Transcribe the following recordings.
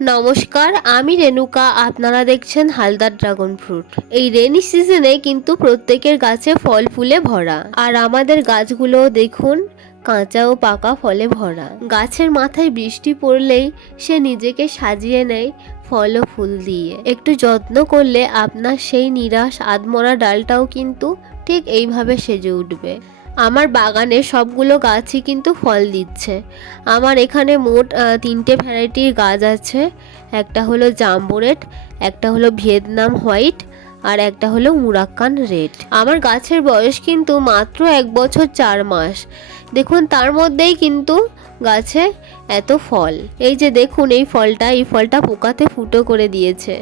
নমস্কার, আমি রেণুকা। আপনারা দেখছেন হালদার ড্রাগন ফ্রুট। এই রেনি সিজনে কিন্তু প্রত্যেকের গাছে ফল ফুলে ভরা, আর আমাদের গাছগুলো দেখুন কাঁচা ও পাকা ফলে ভরা। গাছের মাথায় বৃষ্টি পড়লেই সে নিজেকে সাজিয়ে নেয় ফল ও ফুল দিয়ে। একটু যত্ন করলে আপনার সেই নিরাশ আধমরা ডালটাও কিন্তু ঠিক এইভাবে সেজে উঠবে। আমার বাগানে সবগুলো গাছই কিন্তু ফল দিচ্ছে। আমার এখানে মোট 3টে ভ্যারাইটির গাছ আছে। একটা হলো জাম্বো রেড, একটা হলো ভিয়েতনাম হোয়াইট, আর একটা হলো মুরাক্কান রেড। আমার গাছের বয়স কিন্তু মাত্র 1 বছর 4 মাস। দেখুন তার মধ্যেই কিন্তু গাছে এত ফল। এই যে দেখুন এই ফলটা পোকাতে ফুটো করে দিয়েছে।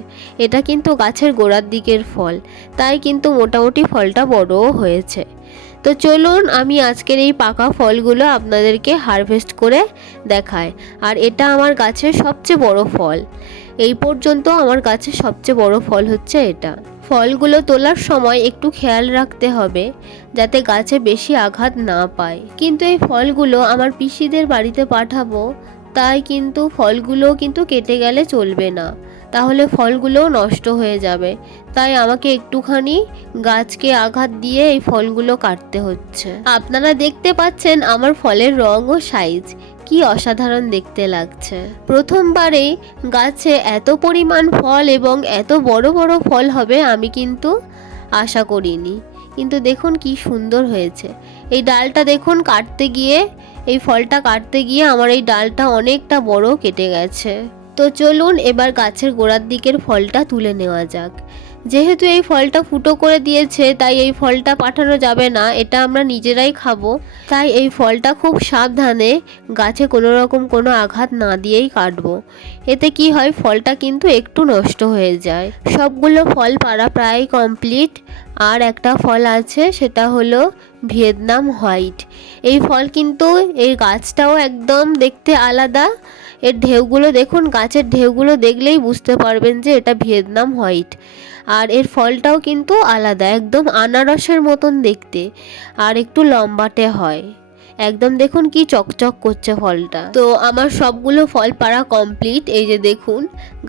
এটা কিন্তু গাছের গোড়ার দিকের ফল, তাই কিন্তু মোটামুটি ফলটা বড়ও হয়েছে। তো চলুন আমি আজকের এই পাকা ফলগুলো আপনাদেরকে হারভেস্ট করে দেখাই। আর এটা আমার গাছের সবচেয়ে বড় ফল। এই পর্যন্ত আমার গাছের সবচেয়ে বড় ফল হচ্ছে এটা। ফলগুলো তোলার সময় একটু খেয়াল রাখতে হবে যাতে গাছে বেশি আঘাত না পায়। কিন্তু এই ফলগুলো আমার পিসিদের বাড়িতে পাঠাবো, তাই কিন্তু ফলগুলো কিন্তু কেটে গেলে চলবে না, তাহলে ফলগুলোও নষ্ট হয়ে যাবে। তাই আমাকে একটুখানি গাছকে আঘাত দিয়ে এই ফলগুলো কাটতে হচ্ছে। আপনারা দেখতে পাচ্ছেন আমার ফলের রং ও সাইজ কি অসাধারণ দেখতে লাগছে। প্রথমবারে গাছে এত পরিমাণ ফল এবং এত বড় বড় ফল হবে আমি কিন্তু আশা করিনি। কিন্তু দেখুন কি সুন্দর হয়েছে। এই ডালটা দেখুন এই ফলটা কাটতে গিয়ে আমার এই ডালটা অনেকটা বড় কেটে গেছে। তো চলুন এবার গাছের গোড়ার দিকের ফলটা তুলে নেওয়া যাক। যেহেতু এই ফলটা ফুটো করে দিয়েছে তাই এই ফলটা পাঠানো যাবে না, এটা আমরা নিজেরাই খাবো। তাই এই ফলটা খুব সাবধানে গাছে কোনো আঘাত না দিয়েই কাটবো। এতে কি হয়, ফলটা কিন্তু একটু নষ্ট হয়ে যায়। সবগুলো ফল পাড়া প্রায় কমপ্লিট। আর একটা ফল আছে, সেটা হলো ভিয়েতনাম হোয়াইট। এই ফল কিন্তু এই গাছটাও একদম দেখতে আলাদা। এর ঢেউগুলো দেখুন, গাছের ঢেউগুলো দেখলেই বুঝতে পারবেন যে এটা ভিয়েতনাম হোয়াইট। আর এর ফলটাও কিন্তু আলাদা, একদম আনারসের মতন দেখতে, আর একটু লম্বাটে হয়। একদম দেখুন কি চকচক করছে ফলটা। তো আমার সবগুলো ফল পাড়া কমপ্লিট। এই যে দেখুন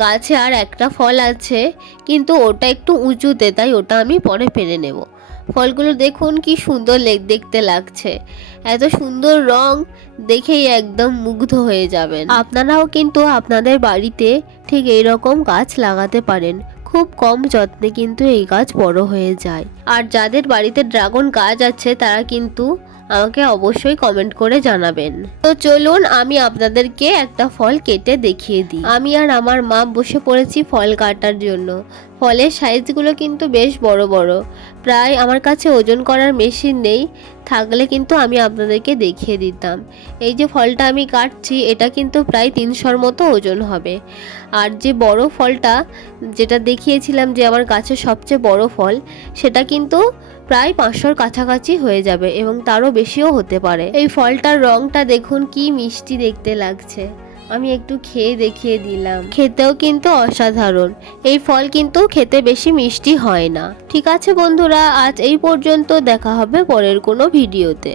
গাছে আর একটা ফল আছে, কিন্তু ওটা একটু উঁচুতে, তাই ওটা আমি পরে পেরে নেব। ফলগুলো দেখুন কি সুন্দর দেখতে লাগছে। এত সুন্দর রং দেখেই একদম মুগ্ধ হয়ে যাবেন। আপনারাও কিন্তু আপনাদের বাড়িতে ঠিক এইরকম গাছ লাগাতে পারেন। খুব কম যত্নে কিন্তু এই গাছ বড় হয়ে যায়। আর যাদের বাড়িতে ড্রাগন গাছ আছে তারা কিন্তু আমাকে অবশ্যই কমেন্ট করে জানাবেন। তো চলুন আমি আপনাদেরকে একটা ফল কেটে দেখিয়ে দিই। আমি আর আমার মা বসে পড়েছি ফল কাটার জন্য। ফলের সাইজগুলো কিন্তু বেশ বড় বড়। প্রায় আমার কাছে ওজন করার মেশিন নেই, থাকলে কিন্তু আমি আপনাদেরকে দেখিয়ে দিতাম। এই যে ফলটা আমি কাটছি এটা কিন্তু প্রায় 300-র মতো ওজন হবে। আর যে বড় ফলটা যেটা দেখিয়েছিলাম যে আমার গাছের সবচেয়ে বড় ফল, সেটা কিন্তু প্রায় 500-র কাছাকাছি হয়ে যাবে এবং তারও বেশিও হতে পারে। এই ফলটার রংটা দেখুন কি মিষ্টি দেখতে লাগছে। আমি একটু খেয়ে দেখিয়ে দিলাম, খেতেও কিন্তু অসাধারণ। এই ফল কিন্তু খেতে বেশি মিষ্টি হয় না। ঠিক আছে বন্ধুরা, আজ এই পর্যন্ত। দেখা হবে পরের কোনো ভিডিওতে।